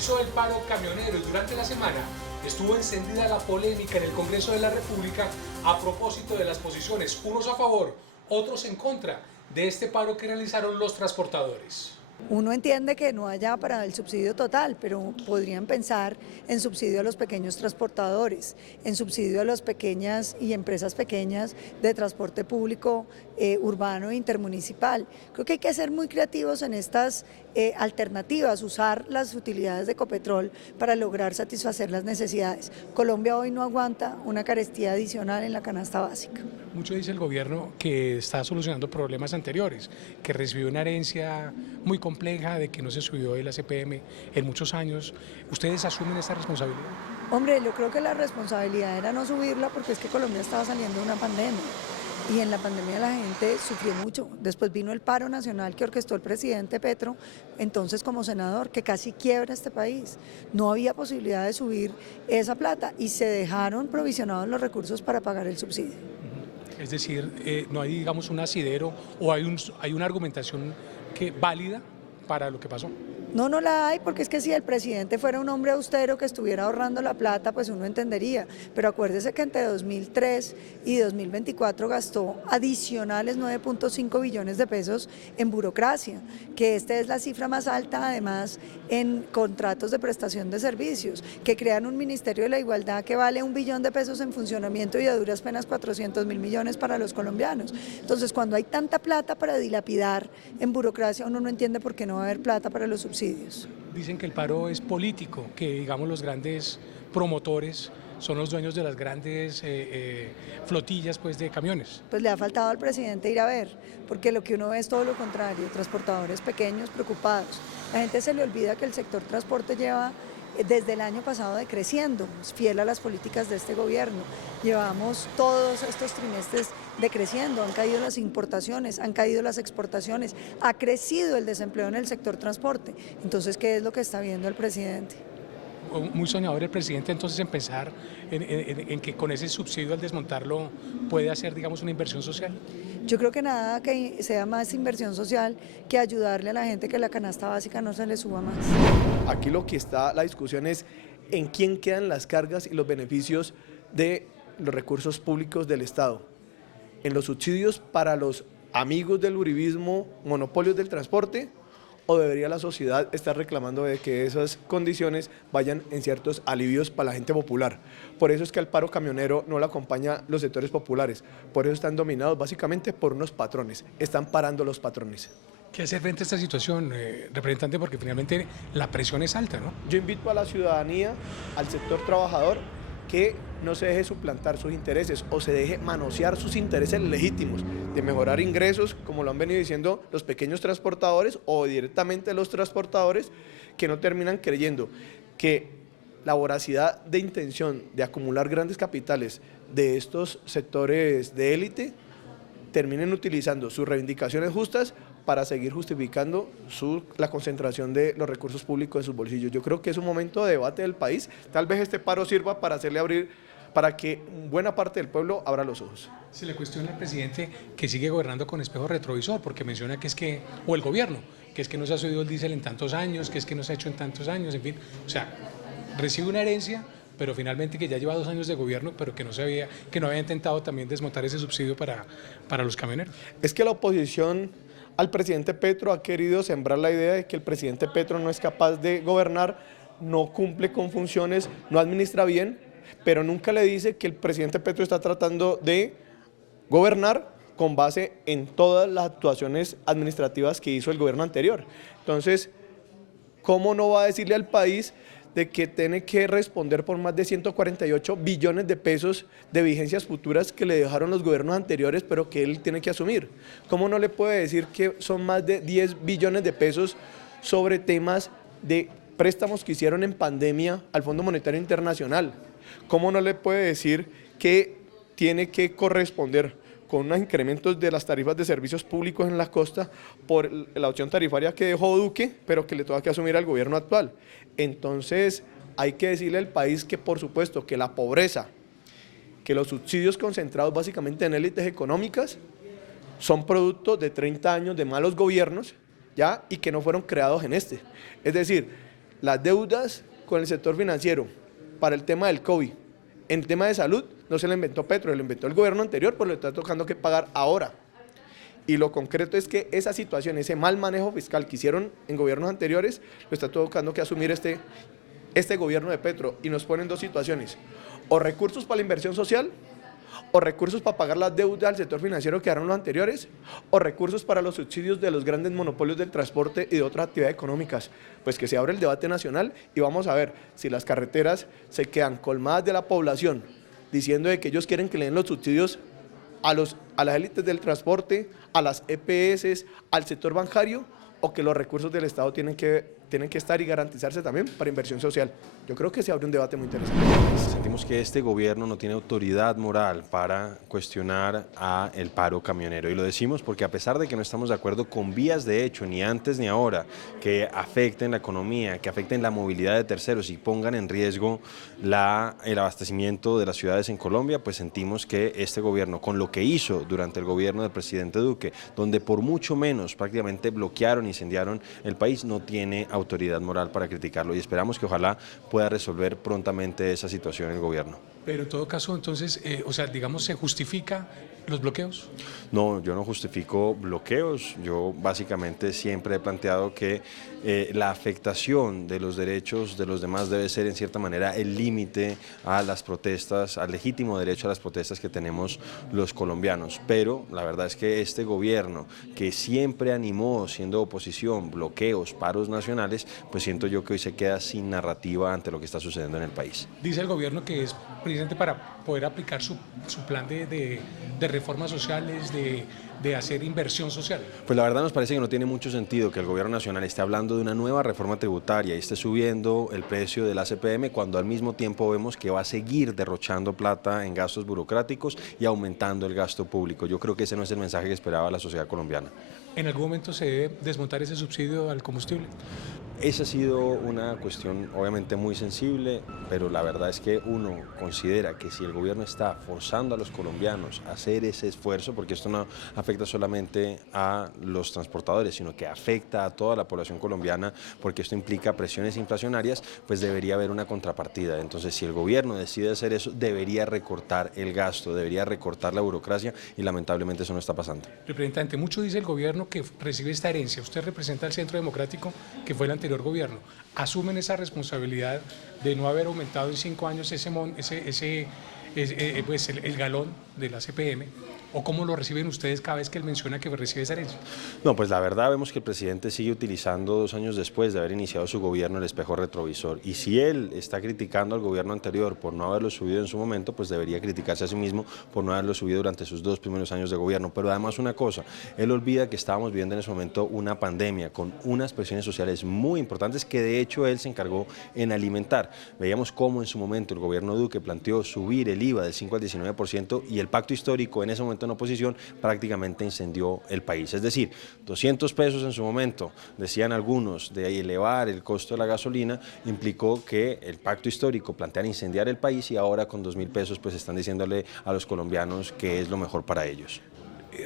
finalizó el paro camionero y durante la semana estuvo encendida la polémica en el Congreso de la República a propósito de las posiciones, unos a favor, otros en contra, de este paro que realizaron los transportadores. Uno entiende que no haya para el subsidio total, pero podrían pensar en subsidio a los pequeños transportadores, en subsidio a las pequeñas y empresas pequeñas de transporte público urbano e intermunicipal. Creo que hay que ser muy creativos en estas alternativas, usar las utilidades de Ecopetrol para lograr satisfacer las necesidades. Colombia hoy no aguanta una carestía adicional en la canasta básica. Mucho dice el gobierno que está solucionando problemas anteriores, que recibió una herencia muy compleja de que no se subió el ACPM en muchos años. ¿Ustedes asumen esta responsabilidad? Hombre, yo creo que la responsabilidad era no subirla porque es que Colombia estaba saliendo de una pandemia. Y en la pandemia la gente sufrió mucho. Después vino el paro nacional que orquestó el presidente Petro, entonces como senador, que casi quiebra este país. No había posibilidad de subir esa plata y se dejaron provisionados los recursos para pagar el subsidio. Es decir, no hay, digamos, un asidero o hay una argumentación válida para lo que pasó. No, no la hay, porque es que si el presidente fuera un hombre austero que estuviera ahorrando la plata, pues uno entendería. Pero acuérdese que entre 2003 y 2024 gastó adicionales 9.5 billones de pesos en burocracia, que esta es la cifra más alta además en contratos de prestación de servicios, que crean un Ministerio de la Igualdad que vale 1 billón de pesos en funcionamiento y a duras penas 400.000 millones para los colombianos. Entonces, cuando hay tanta plata para dilapidar en burocracia, uno no entiende por qué no va a haber plata para los subsidios. Dicen que el paro es político, que digamos los grandes promotores son los dueños de las grandes flotillas pues, de camiones. Pues le ha faltado al presidente ir a ver, porque lo que uno ve es todo lo contrario, transportadores pequeños preocupados. La gente se le olvida que el sector transporte lleva desde el año pasado decreciendo, fiel a las políticas de este gobierno. Llevamos todos estos trimestres decreciendo, han caído las importaciones, han caído las exportaciones, ha crecido el desempleo en el sector transporte. Entonces, ¿qué es lo que está viendo el presidente? Muy soñador el presidente entonces en pensar en que con ese subsidio al desmontarlo puede hacer, digamos, una inversión social. Yo creo que nada que sea más inversión social que ayudarle a la gente que la canasta básica no se le suba más. Aquí lo que está la discusión es en quién quedan las cargas y los beneficios de los recursos públicos del Estado. En los subsidios para los amigos del uribismo, monopolios del transporte, o debería la sociedad estar reclamando de que esas condiciones vayan en ciertos alivios para la gente popular. Por eso es que al paro camionero no lo acompañan los sectores populares, por eso están dominados básicamente por unos patrones, están parando los patrones. ¿Qué hacer frente a esta situación, representante? Porque finalmente la presión es alta, ¿no? Yo invito a la ciudadanía, al sector trabajador, que no se deje suplantar sus intereses o se deje manosear sus intereses legítimos de mejorar ingresos, como lo han venido diciendo los pequeños transportadores o directamente los transportadores, que no terminan creyendo que la voracidad de intención de acumular grandes capitales de estos sectores de élite terminen utilizando sus reivindicaciones justas para seguir justificando la concentración de los recursos públicos en sus bolsillos. Yo creo que es un momento de debate del país. Tal vez este paro sirva para hacerle abrir, para que buena parte del pueblo abra los ojos. Se le cuestiona al presidente que sigue gobernando con espejo retrovisor, porque menciona que es que, o el gobierno, que es que no se ha subido el diésel en tantos años, que es que no se ha hecho en tantos años, en fin. O sea, recibe una herencia, pero finalmente que ya lleva 2 años de gobierno, pero que no había intentado también desmontar ese subsidio para los camioneros. Es que la oposición al presidente Petro ha querido sembrar la idea de que el presidente Petro no es capaz de gobernar, no cumple con funciones, no administra bien, pero nunca le dice que el presidente Petro está tratando de gobernar con base en todas las actuaciones administrativas que hizo el gobierno anterior. Entonces, ¿cómo no va a decirle al país de que tiene que responder por más de 148 billones de pesos de vigencias futuras que le dejaron los gobiernos anteriores, pero que él tiene que asumir? ¿Cómo no le puede decir que son más de 10 billones de pesos sobre temas de préstamos que hicieron en pandemia al Fondo Monetario Internacional? ¿Cómo no le puede decir que tiene que corresponder con unos incrementos de las tarifas de servicios públicos en la costa por la opción tarifaria que dejó Duque, pero que le toca que asumir al gobierno actual? Entonces hay que decirle al país que por supuesto que la pobreza, que los subsidios concentrados básicamente en élites económicas son producto de 30 años de malos gobiernos, ¿ya? Y que no fueron creados en este. Es decir, las deudas con el sector financiero para el tema del COVID, en el tema de salud, no se lo inventó Petro, lo inventó el gobierno anterior, pues lo está tocando que pagar ahora. Y lo concreto es que esa situación, ese mal manejo fiscal que hicieron en gobiernos anteriores, lo está tocando que asumir este gobierno de Petro, y nos ponen dos situaciones: o recursos para la inversión social, o recursos para pagar las deudas al sector financiero que eran los anteriores, o recursos para los subsidios de los grandes monopolios del transporte y de otras actividades económicas. Pues que se abre el debate nacional y vamos a ver si las carreteras se quedan colmadas de la población diciendo de que ellos quieren que le den los subsidios a las élites del transporte, a las EPS, al sector bancario, o que los recursos del Estado tienen que estar y garantizarse también para inversión social. Yo creo que se abre un debate muy interesante. Sentimos que este gobierno no tiene autoridad moral para cuestionar a el paro camionero, y lo decimos porque a pesar de que no estamos de acuerdo con vías de hecho, ni antes ni ahora, que afecten la economía, que afecten la movilidad de terceros y pongan en riesgo el abastecimiento de las ciudades en Colombia, pues sentimos que este gobierno, con lo que hizo durante el gobierno del presidente Duque, donde por mucho menos prácticamente bloquearon y incendiaron el país, no tiene autoridad moral para criticarlo, y esperamos que ojalá pueda resolver prontamente esa situación el gobierno. Pero en todo caso, entonces, o sea, digamos, ¿se justifica los bloqueos? No, yo no justifico bloqueos. Yo básicamente siempre he planteado que la afectación de los derechos de los demás debe ser en cierta manera el límite a las protestas, al legítimo derecho a las protestas que tenemos los colombianos. Pero la verdad es que este gobierno, que siempre animó, siendo oposición, bloqueos, paros nacionales, pues siento yo que hoy se queda sin narrativa ante lo que está sucediendo en el país. Dice el gobierno que es precisamente para poder aplicar su plan de reformas sociales, de hacer inversión social. Pues la verdad nos parece que no tiene mucho sentido que el gobierno nacional esté hablando de una nueva reforma tributaria y esté subiendo el precio de la CPM cuando al mismo tiempo vemos que va a seguir derrochando plata en gastos burocráticos y aumentando el gasto público. Yo creo que ese no es el mensaje que esperaba la sociedad colombiana. ¿En algún momento se debe desmontar ese subsidio al combustible? Esa ha sido una cuestión obviamente muy sensible, pero la verdad es que uno considera que si el gobierno está forzando a los colombianos a hacer ese esfuerzo, porque esto no afecta solamente a los transportadores, sino que afecta a toda la población colombiana, porque esto implica presiones inflacionarias, pues debería haber una contrapartida. Entonces, si el gobierno decide hacer eso, debería recortar el gasto, debería recortar la burocracia, y lamentablemente eso no está pasando. Representante, mucho dice el gobierno que recibe esta herencia. Usted representa al Centro Democrático, que fue el anterior gobierno. ¿Asumen esa responsabilidad de no haber aumentado en 5 años el galón de la CPM? ¿O cómo lo reciben ustedes cada vez que él menciona que recibe esa herencia? No, pues la verdad vemos que el presidente sigue utilizando 2 años después de haber iniciado su gobierno el espejo retrovisor, y si él está criticando al gobierno anterior por no haberlo subido en su momento, pues debería criticarse a sí mismo por no haberlo subido durante sus 2 primeros años de gobierno. Pero además una cosa, él olvida que estábamos viviendo en ese momento una pandemia con unas presiones sociales muy importantes que de hecho él se encargó en alimentar. Veíamos cómo en su momento el gobierno Duque planteó subir el IVA del 5 al 19% y el pacto histórico en ese momento en oposición prácticamente incendió el país. Es decir, 200 pesos en su momento, decían algunos, de elevar el costo de la gasolina, implicó que el pacto histórico planteara incendiar el país, y ahora con 2.000 pesos pues están diciéndole a los colombianos que es lo mejor para ellos.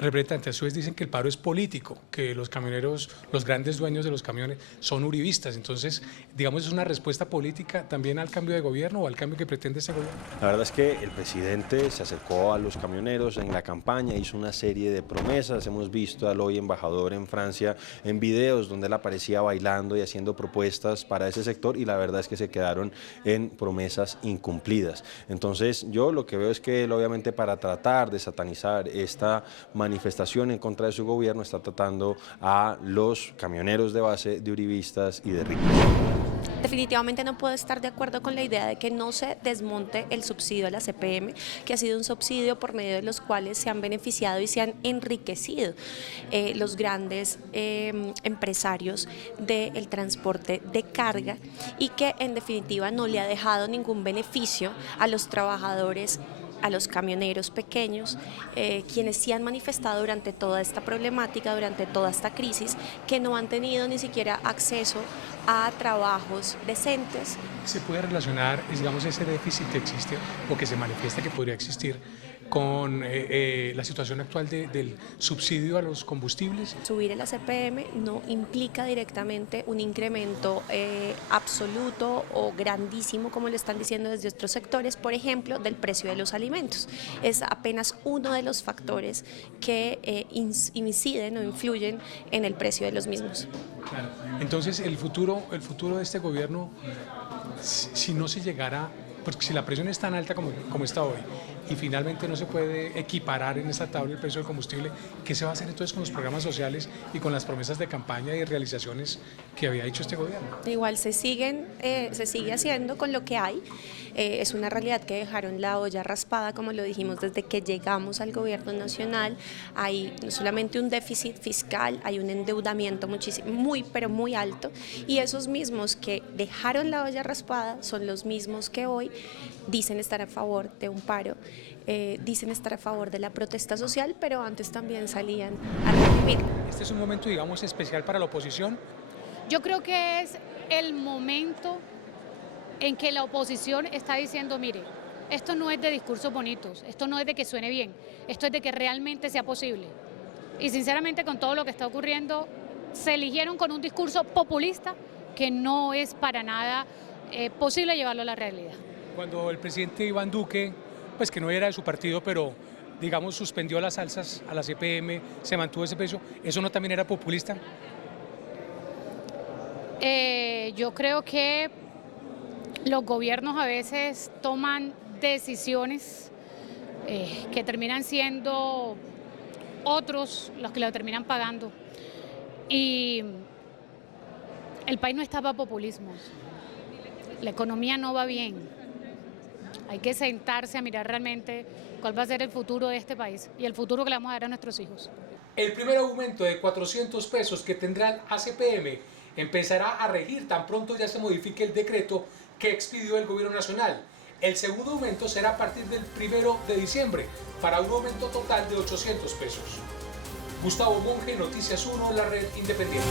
Representante, a su vez dicen que el paro es político, que los camioneros, los grandes dueños de los camiones son uribistas. Entonces, digamos, ¿es una respuesta política también al cambio de gobierno o al cambio que pretende ese gobierno? La verdad es que el presidente se acercó a los camioneros en la campaña, hizo una serie de promesas. Hemos visto al hoy embajador en Francia en videos donde él aparecía bailando y haciendo propuestas para ese sector, y la verdad es que se quedaron en promesas incumplidas. Entonces, yo lo que veo es que él, obviamente, para tratar de satanizar esta manifestación en contra de su gobierno, está tratando a los camioneros de base de uribistas y de ricos. Definitivamente no puedo estar de acuerdo con la idea de que no se desmonte el subsidio a la CPM, que ha sido un subsidio por medio de los cuales se han beneficiado y se han enriquecido los grandes empresarios del transporte de carga, y que en definitiva no le ha dejado ningún beneficio a los trabajadores, a los camioneros pequeños, quienes sí han manifestado durante toda esta problemática, durante toda esta crisis, que no han tenido ni siquiera acceso a trabajos decentes. ¿Se puede relacionar, digamos, ese déficit que existe o que se manifiesta que podría existir con la situación actual del subsidio a los combustibles. Subir el ACPM no implica directamente un incremento absoluto o grandísimo, como lo están diciendo desde otros sectores, por ejemplo, del precio de los alimentos. Es apenas uno de los factores que inciden o influyen en el precio de los mismos. Claro. Entonces, el futuro de este gobierno, si no se llegara, porque si la presión es tan alta como está hoy, y finalmente no se puede equiparar en esta tabla el precio del combustible, ¿qué se va a hacer entonces con los programas sociales y con las promesas de campaña y realizaciones que había hecho este gobierno? Igual se sigue haciendo con lo que hay. Es una realidad que dejaron la olla raspada, como lo dijimos desde que llegamos al gobierno nacional. Hay no solamente un déficit fiscal, hay un endeudamiento pero muy alto, y esos mismos que dejaron la olla raspada son los mismos que hoy dicen estar a favor de un paro, dicen estar a favor de la protesta social, pero antes también salían a reprimir. Este es un momento, digamos, especial para la oposición. Yo creo que es el momento en que la oposición está diciendo, mire, esto no es de discursos bonitos, esto no es de que suene bien, esto es de que realmente sea posible. Y sinceramente, con todo lo que está ocurriendo, se eligieron con un discurso populista que no es para nada posible llevarlo a la realidad. Cuando el presidente Iván Duque, pues que no era de su partido, pero digamos suspendió las alzas a la CPM, se mantuvo ese precio, ¿eso no también era populista? Yo creo que los gobiernos a veces toman decisiones que terminan siendo otros los que lo terminan pagando. Y el país no está para populismos. La economía no va bien. Hay que sentarse a mirar realmente cuál va a ser el futuro de este país y el futuro que le vamos a dar a nuestros hijos. El primer aumento de 400 pesos que tendrá el ACPM empezará a regir tan pronto ya se modifique el decreto que expidió el Gobierno Nacional. El segundo aumento será a partir del 1 de diciembre, para un aumento total de 800 pesos. Gustavo Monge, Noticias 1, la red independiente.